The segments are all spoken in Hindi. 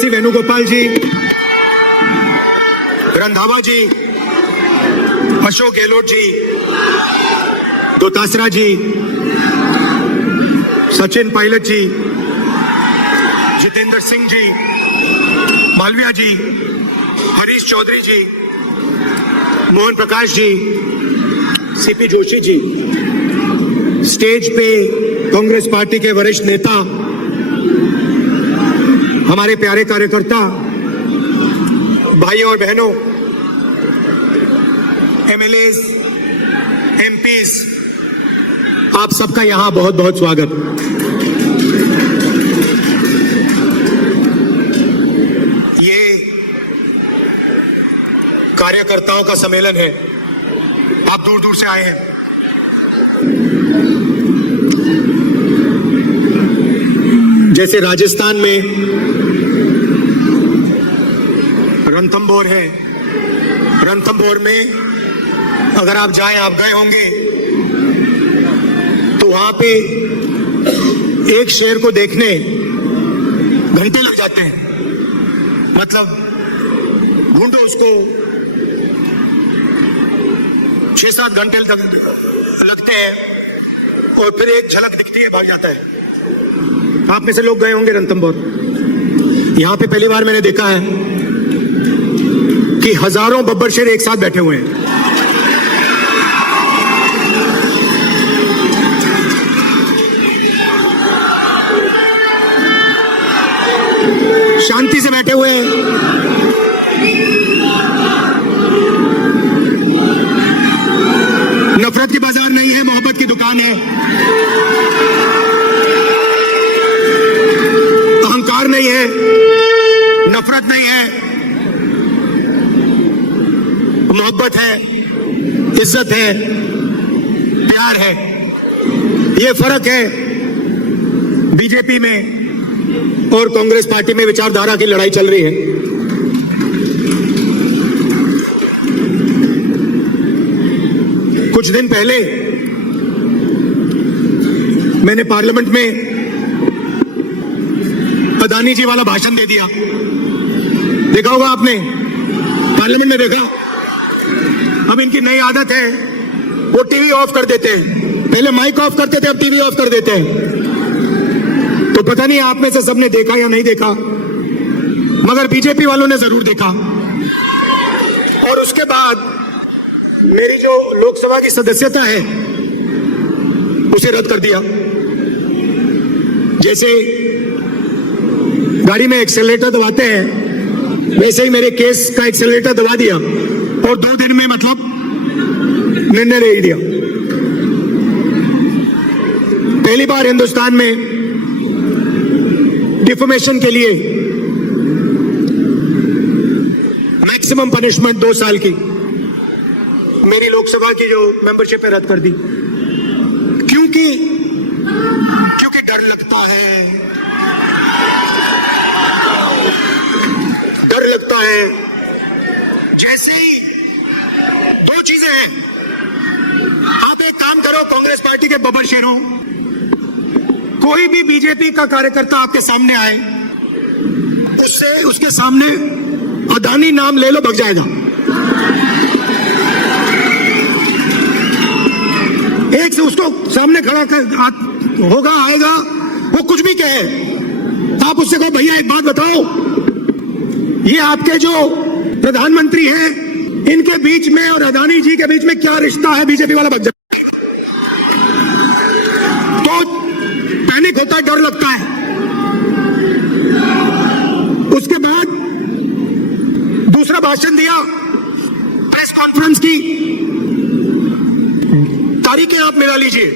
के.सी. वेणुगोपाल जी, रंधावा जी, अशोक गहलोत जी, दोतासरा जी, सचिन पायलट जी, जितेंद्र सिंह जी, मालविया जी, हरीश चौधरी जी, मोहन प्रकाश जी, सीपी जोशी जी, स्टेज पे कांग्रेस पार्टी के वरिष्ठ नेता, हमारे प्यारे कार्यकर्ता, भाइयों और बहनों, एमएलएस, एमपीज, आप सबका यहां बहुत बहुत स्वागत। ये कार्यकर्ताओं का सम्मेलन है, आप दूर दूर से आए हैं। जैसे राजस्थान में रणथंभौर है, रणथंभौर में अगर आप जाएं, आप गए होंगे, तो वहां पे एक शेर को देखने घंटे लग जाते हैं। मतलब ढूंढो उसको, 6-7 घंटे लगते हैं और फिर एक झलक दिखती है, भाग जाता है। आप में से लोग गए होंगे रणथंभौर। यहां पे पहली बार मैंने देखा है कि हजारों बब्बर शेर एक साथ बैठे हुए हैं। शांति से बैठे हुए हैं। नफरत की बाजार नहीं है, मोहब्बत की दुकान है। अहंकार नहीं है, नफरत नहीं है, मोहब्बत है, इज्जत है, प्यार है। ये फर्क है बीजेपी में और कांग्रेस पार्टी में। विचारधारा की लड़ाई चल रही है। कुछ दिन पहले मैंने पार्लियामेंट में अदानी जी वाला भाषण दे दिया। देखा होगा आपने, पार्लियामेंट में देखा। अब इनकी नई आदत है, वो टीवी ऑफ कर देते हैं। पहले माइक ऑफ करते थे, अब टीवी ऑफ कर देते हैं। तो पता नहीं आप में से सबने देखा या नहीं देखा, मगर बीजेपी वालों ने जरूर देखा। और उसके बाद मेरी जो लोकसभा की सदस्यता है उसे रद्द कर दिया। जैसे गाड़ी में एक्सेलरेटर दबाते हैं, वैसे ही मेरे केस का एक्सेलरेटर दबा दिया और 2 दिन में मतलब निर्णय दे दिया। पहली बार हिंदुस्तान में डिफेमेशन के लिए मैक्सिमम पनिशमेंट 2 साल की मेरी लोकसभा की जो मेंबरशिप है रद्द कर दी। क्योंकि डर लगता है, डर लगता है। जैसे ही 2 चीजें हैं, आप एक काम करो, कांग्रेस पार्टी के बब्बर शेरों, कोई भी बीजेपी का कार्यकर्ता आपके सामने आए, उसके सामने अदानी नाम ले लो, भग जाएगा। एक से उसको सामने खड़ा कर होगा, आएगा, वो कुछ भी कहे, आप उससे कहो भैया एक बात बताओ, ये आपके जो प्रधानमंत्री हैं इनके बीच में और अदानी जी के बीच में क्या रिश्ता है? बीजेपी वाला भग जाए। तो पैनिक होता है, डर लगता है। उसके बाद दूसरा भाषण दिया, प्रेस कॉन्फ्रेंस की तारीखें आप मिला लीजिए।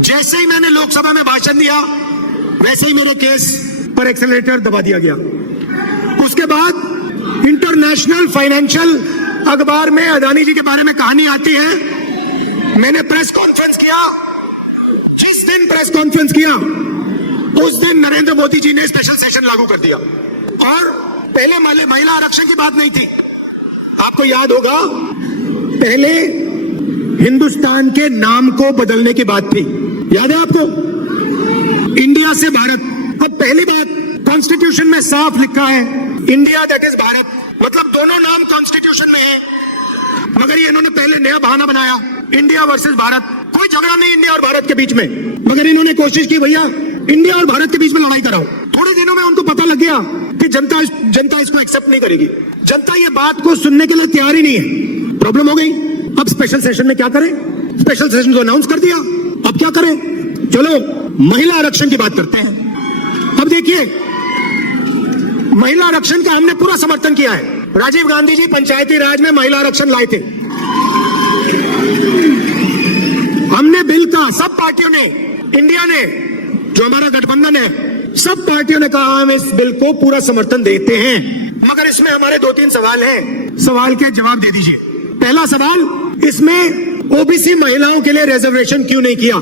जैसे ही मैंने लोकसभा में भाषण दिया, वैसे ही मेरे केस पर एक्सेलरेटर दबा दिया गया। उसके बाद इंटरनेशनल फाइनेंशियल अखबार में अदानी जी के बारे में कहानी आती है। मैंने प्रेस कॉन्फ्रेंस किया, जिस दिन प्रेस कॉन्फ्रेंस किया उस दिन नरेंद्र मोदी जी ने स्पेशल सेशन लागू कर दिया। और पहले महिला आरक्षण की बात नहीं थी, आपको याद होगा, पहले हिंदुस्तान के नाम को बदलने की बात थी, याद है आपको, इंडिया से भारत। अब पहली बात कॉन्स्टिट्यूशन में साफ लिखा है इंडिया दैट इज भारत, मतलब दोनों नाम कॉन्स्टिट्यूशन में है, मगर ये इन्होंने पहले नया बहाना बनाया इंडिया वर्सेस भारत। कोई झगड़ा नहीं इंडिया और भारत के बीच में, मगर इन्होंने कोशिश की भैया इंडिया और भारत के बीच में लड़ाई कराओ। थोड़े दिनों में उनको पता लग गया कि जनता इसको एक्सेप्ट नहीं करेगी, जनता ये बात को सुनने के लिए तैयार ही नहीं है। प्रॉब्लम हो गई। अब स्पेशल सेशन में क्या करें? स्पेशल सेशन को अनाउंस कर दिया, अब क्या करें? चलो महिला आरक्षण की बात करते हैं। अब देखिए, महिला आरक्षण का हमने पूरा समर्थन किया है। राजीव गांधी जी पंचायती राज में महिला आरक्षण लाए थे, हमने बिल का सब पार्टियों ने, इंडिया ने, जो हमारा गठबंधन है, सब पार्टियों ने कहा हम इस बिल को पूरा समर्थन देते हैं, मगर इसमें हमारे 2-3 सवाल हैं। सवाल के जवाब दे दीजिए। पहला सवाल, इसमें ओबीसी महिलाओं के लिए रिजर्वेशन क्यों नहीं किया?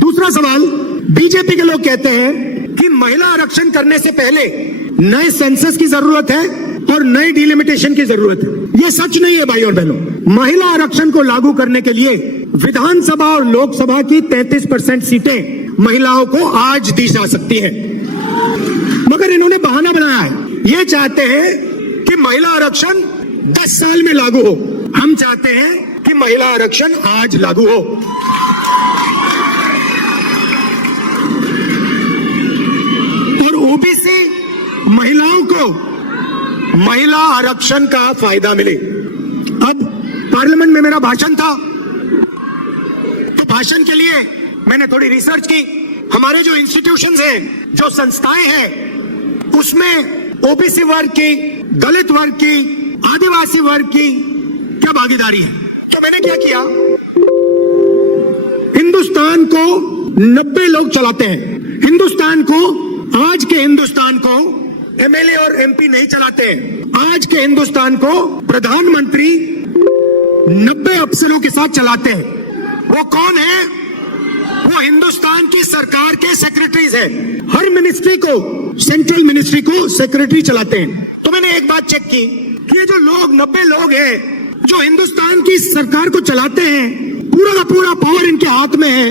दूसरा सवाल, बीजेपी के लोग कहते हैं कि महिला आरक्षण करने से पहले नए सेंसस की जरूरत है और नई डिलिमिटेशन की जरूरत है। ये सच नहीं है भाई और बहनों। महिला आरक्षण को लागू करने के लिए विधानसभा और लोकसभा की 33% सीटें महिलाओं को आज दी जा सकती हैं, मगर इन्होंने बहाना बनाया है। ये चाहते हैं कि महिला आरक्षण 10 साल में लागू हो, हम चाहते हैं कि महिला आरक्षण आज लागू हो। और ओबीसी महिलाओं को महिला आरक्षण का फायदा मिले। अब पार्लियामेंट में मेरा भाषण था, तो भाषण के लिए मैंने थोड़ी रिसर्च की। हमारे जो इंस्टीट्यूशंस हैं, जो संस्थाएं हैं, उसमें ओबीसी वर्ग की, दलित वर्ग की, आदिवासी वर्ग की क्या भागीदारी है? तो मैंने क्या किया, हिंदुस्तान को 90 लोग चलाते हैं। हिंदुस्तान को, आज के हिंदुस्तान को एमएलए और एमपी नहीं चलाते हैं। आज के हिंदुस्तान को प्रधानमंत्री 90 अफसरों के साथ चलाते हैं। वो कौन है? वो हिंदुस्तान की सरकार के सेक्रेटरीज हैं। हर मिनिस्ट्री को, सेंट्रल मिनिस्ट्री को सेक्रेटरी चलाते हैं। तो मैंने एक बात चेक की कि ये जो लोग 90 लोग हैं जो हिंदुस्तान की सरकार को चलाते हैं, पूरा का पूरा पावर इनके हाथ में है।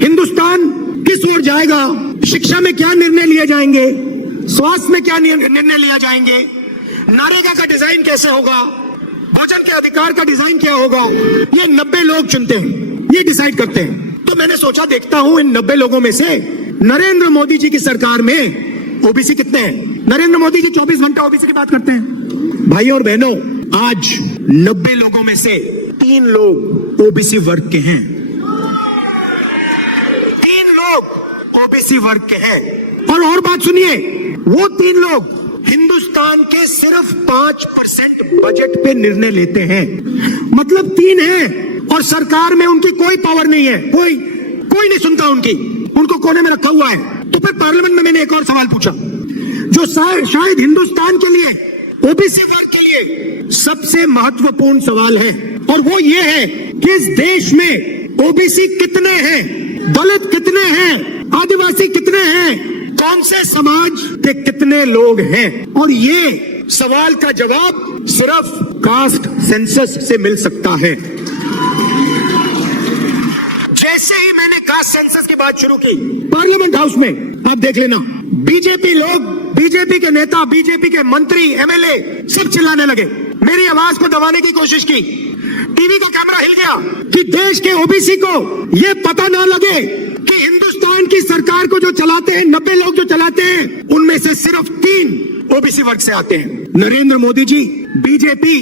हिंदुस्तान किस ओर जाएगा, शिक्षा में क्या निर्णय लिए जाएंगे, स्वास्थ्य में क्या निर्णय लिया जाएंगे, नरेगा का डिजाइन कैसे होगा, भोजन के अधिकार का डिजाइन क्या होगा, ये 90 लोग चुनते हैं, ये डिसाइड करते हैं। तो मैंने सोचा देखता हूं इन 90 लोगों में से नरेंद्र मोदी जी की सरकार में ओबीसी कितने हैं। नरेंद्र मोदी जी 24 घंटा ओबीसी की बात करते हैं। भाई और बहनों, आज 90 लोगों में से 3 लोग ओबीसी वर्ग के हैं। 3 लोग ओबीसी वर्ग के हैं। और बात सुनिए, वो 3 लोग हिंदुस्तान के सिर्फ 5% बजट पे निर्णय लेते हैं। मतलब 3 हैं और सरकार में उनकी कोई पावर नहीं है, कोई नहीं सुनता उनको कोने में रखा हुआ है। तो फिर पार्लियामेंट में मैंने एक और सवाल पूछा, जो शायद हिंदुस्तान के लिए, ओबीसी वर्ग के लिए सबसे महत्वपूर्ण सवाल है, और वो ये है कि इस देश में ओबीसी कितने हैं, दलित कितने हैं, आदिवासी कितने हैं, कौन से समाज के कितने लोग हैं। और ये सवाल का जवाब सिर्फ कास्ट सेंसस से मिल सकता है। जैसे ही मैंने कास्ट सेंसस की बात शुरू की पार्लियामेंट हाउस में, आप देख लेना, बीजेपी लोग, बीजेपी के नेता, बीजेपी के मंत्री, एमएलए सब चिल्लाने लगे। मेरी आवाज को दबाने की कोशिश की, टीवी का कैमरा हिल गया कि देश के ओबीसी को ये पता ना लगे कि हिंदुस्तान की सरकार को जो चलाते हैं, 90 लोग जो चलाते हैं, उनमें से सिर्फ 3 ओबीसी वर्ग से आते हैं। नरेंद्र मोदी जी, बीजेपी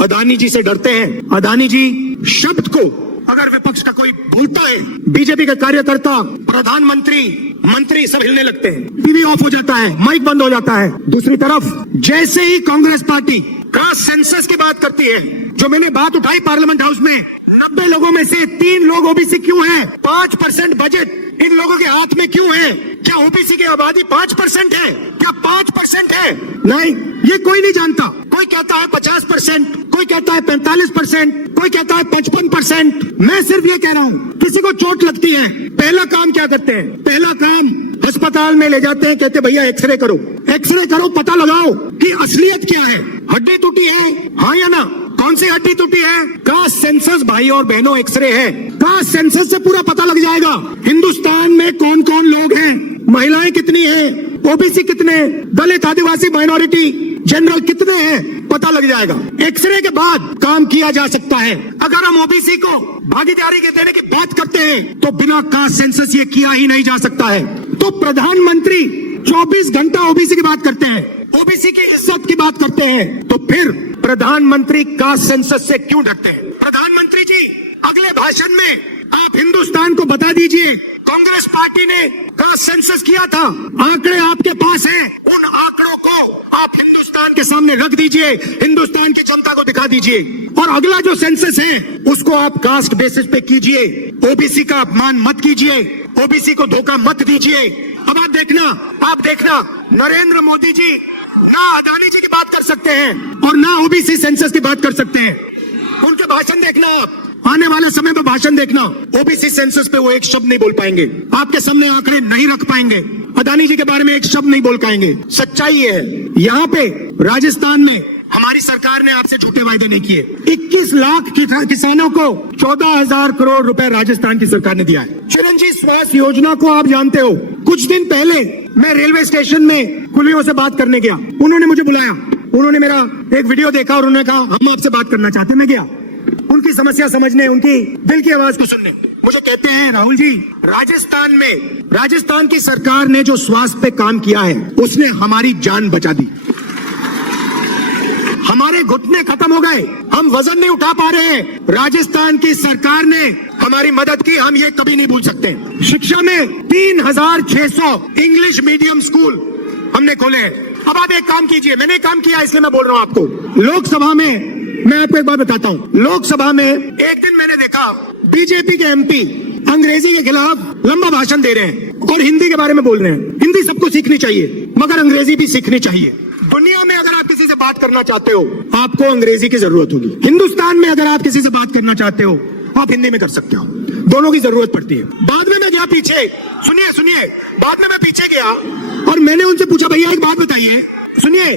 अदानी जी से डरते हैं। अदानी जी शब्द को अगर विपक्ष का कोई भूलता है, बीजेपी के कार्यकर्ता, प्रधानमंत्री, मंत्री सब हिलने लगते हैं, टीवी ऑफ हो जाता है, माइक बंद हो जाता है। दूसरी तरफ जैसे ही कांग्रेस पार्टी कास्ट सेंसस की बात करती है, जो मैंने बात उठाई पार्लियामेंट हाउस में, 90 लोगों में से 3 लोग ओबीसी क्यों हैं, 5% बजट इन लोगों के हाथ में क्यों है? क्या ओबीसी की आबादी 5% है? क्या 5% है? नहीं, ये कोई नहीं जानता। कोई कहता है 50%, कोई कहता है 45%, कोई कहता है 55%। मैं सिर्फ ये कह रहा हूँ, किसी को चोट लगती है, पहला काम क्या करते हैं? पहला काम अस्पताल अस्पताल में ले जाते हैं, कहते भैया एक्सरे करो, पता लगाओ कि असलियत क्या है। हड्डी टूटी है, हाँ या ना? कौन सी हड्डी टूटी है? कास्ट सेंसस भाई और बहनों, एक्सरे है। कास्ट सेंसस से पूरा पता लग जाएगा हिंदुस्तान में कौन कौन लोग हैं, महिलाएं कितनी हैं, ओबीसी कितने, दलित आदिवासी माइनॉरिटी जनरल कितने हैं, पता लग जाएगा। एक्सरे के बाद काम किया जा सकता है। अगर हम ओबीसी को भागीदारी के देने की बात करते हैं तो बिना कास्ट सेंसस ये किया ही नहीं जा सकता है। तो प्रधानमंत्री 24 घंटा ओबीसी की बात करते हैं, ओबीसी की इज्जत की बात करते हैं, तो फिर प्रधानमंत्री कास्ट सेंसस से क्यों डरते हैं? प्रधानमंत्री जी, अगले भाषण में आप हिंदुस्तान को बता दीजिए कांग्रेस पार्टी ने कास्ट सेंसस किया था, आंकड़े आपके पास हैं, उन आंकड़ों को आप हिंदुस्तान के सामने रख दीजिए, हिंदुस्तान की जनता को दिखा दीजिए। और अगला जो सेंसस है उसको आप कास्ट बेसिस पे कीजिए, ओबीसी का अपमान मत कीजिए, ओबीसी को धोखा मत दीजिए। अब आप देखना नरेंद्र मोदी जी ना अदानी जी की बात कर सकते हैं और ना ओबीसी सेंसस की बात कर सकते हैं। उनके भाषण देखना, आप आने वाले समय में भाषण देखना, ओबीसी सेंसस पे वो एक शब्द नहीं बोल पाएंगे, आपके सामने आंकड़े नहीं रख पाएंगे, अदानी जी के बारे में एक शब्द नहीं बोल पाएंगे। सच्चाई है, यहाँ पे राजस्थान में हमारी सरकार ने आपसे झूठे वायदे नहीं किए। 21 लाख किसानों को 14,000 करोड़ रुपए राजस्थान की सरकार ने दिया है। चिरंजीवी स्वास्थ्य योजना को आप जानते हो, कुछ दिन पहले मैं रेलवे स्टेशन में कुलियों से बात करने गया, उन्होंने मुझे बुलाया, उन्होंने मेरा एक वीडियो देखा और उन्होंने कहा हम आपसे बात करना चाहते हैं। मैं गया उनकी समस्या समझने, उनकी दिल की आवाज को सुनने। मुझे कहते हैं राहुल जी, राजस्थान की सरकार ने जो स्वास्थ्य पे काम किया है उसने हमारी जान बचा दी, हमारे घुटने खत्म हो गए, हम वजन नहीं उठा पा रहे हैं, राजस्थान की सरकार ने हमारी मदद की, हम ये कभी नहीं भूल सकते। शिक्षा में 3600 इंग्लिश मीडियम स्कूल हमने खोले हैं। अब आप एक काम कीजिए, मैंने काम किया इसलिए मैं बोल रहा हूं आपको। लोकसभा में मैं आपको एक बात बताता हूं, लोकसभा में एक दिन मैंने देखा बीजेपी के एमपी अंग्रेजी के खिलाफ लंबा भाषण दे रहे हैं और हिंदी के बारे में बोल रहे हैं। हिंदी सबको सीखनी चाहिए मगर अंग्रेजी भी सीखनी चाहिए। दुनिया में अगर आप किसी से बात करना चाहते हो आपको अंग्रेजी की जरूरत होगी, हिंदुस्तान में अगर आप किसी से बात करना चाहते हो आप हिंदी में कर सकते हो, दोनों की जरूरत पड़ती है। बाद में मैं गया पीछे, सुनिए, बाद में मैं पीछे गया और मैंने उनसे पूछा भैया एक बात बताइए, सुनिए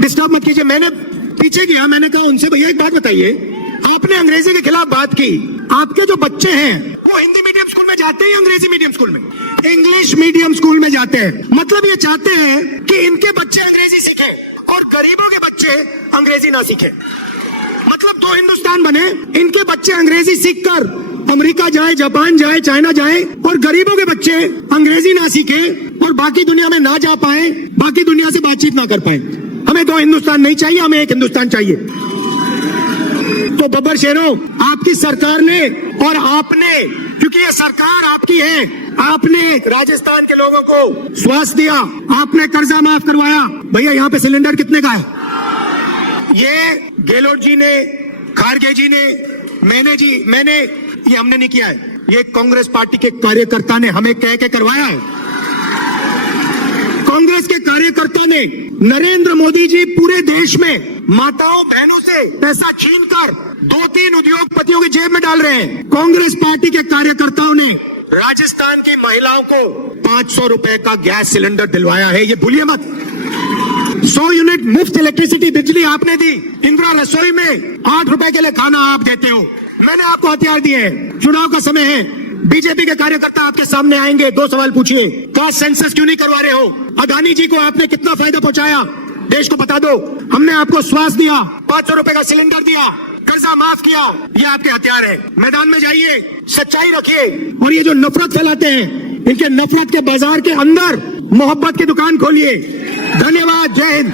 डिस्टर्ब मत कीजिए, मैंने पीछे गया, मैंने कहा उनसे भैया एक बात बताइए, आपने अंग्रेजी के खिलाफ बात की, आपके जो बच्चे हैं वो हिंदी मीडियम स्कूल में जाते हैं, अंग्रेजी मीडियम स्कूल में, इंग्लिश मीडियम स्कूल में जाते हैं, मतलब ये चाहते हैं कि इनके बच्चे अंग्रेजी सीखें और गरीबों के बच्चे अंग्रेजी ना सीखें, मतलब दो हिंदुस्तान बने, इनके बच्चे अंग्रेजी सीखकर अमेरिका जाए, जापान जाए, चाइना जाए और गरीबों के बच्चे अंग्रेजी ना सीखे और बाकी दुनिया में ना जा पाए, बाकी दुनिया से बातचीत ना कर पाए। हमें दो हिंदुस्तान नहीं चाहिए, हमें एक हिंदुस्तान चाहिए। तो बब्बर शेरों, आपकी सरकार ने और आपने, क्योंकि ये सरकार आपकी है, आपने राजस्थान के लोगों को स्वास्थ्य दिया, आपने कर्जा माफ करवाया। भैया यहाँ पे सिलेंडर कितने का है? ये गहलोत जी ने, खारगे जी ने, मैंने ये हमने नहीं किया है, ये कांग्रेस पार्टी के कार्यकर्ता ने हमें कह के करवाया है। कांग्रेस के कार्यकर्ता ने, नरेंद्र मोदी जी पूरे देश में माताओं बहनों से पैसा छीनकर 2-3 उद्योगपतियों की जेब में डाल रहे हैं। कांग्रेस पार्टी के कार्यकर्ताओं ने राजस्थान की महिलाओं को 500 रुपए का गैस सिलेंडर दिलवाया है, ये भूलिए मत। 100 यूनिट मुफ्त इलेक्ट्रिसिटी बिजली आपने दी, इंदिरा रसोई में 8 रुपए के लिए खाना आप देते हो। मैंने आपको हथियार दिए हैं, चुनाव का समय है, बीजेपी के कार्यकर्ता आपके सामने आएंगे, 2 सवाल पूछिए, कास्ट सेंसस क्यों नहीं करवा रहे हो? अदानी जी को आपने कितना फायदा पहुंचाया देश को बता दो। हमने आपको स्वास्थ्य दिया, 500 रुपए का सिलेंडर दिया, कर्जा माफ किया, ये आपके हथियार है। मैदान में जाइए, सच्चाई रखिए और ये जो नफरत फैलाते हैं, इनके नफरत के बाजार के अंदर मोहब्बत की दुकान खोलिए। धन्यवाद, जय हिंद।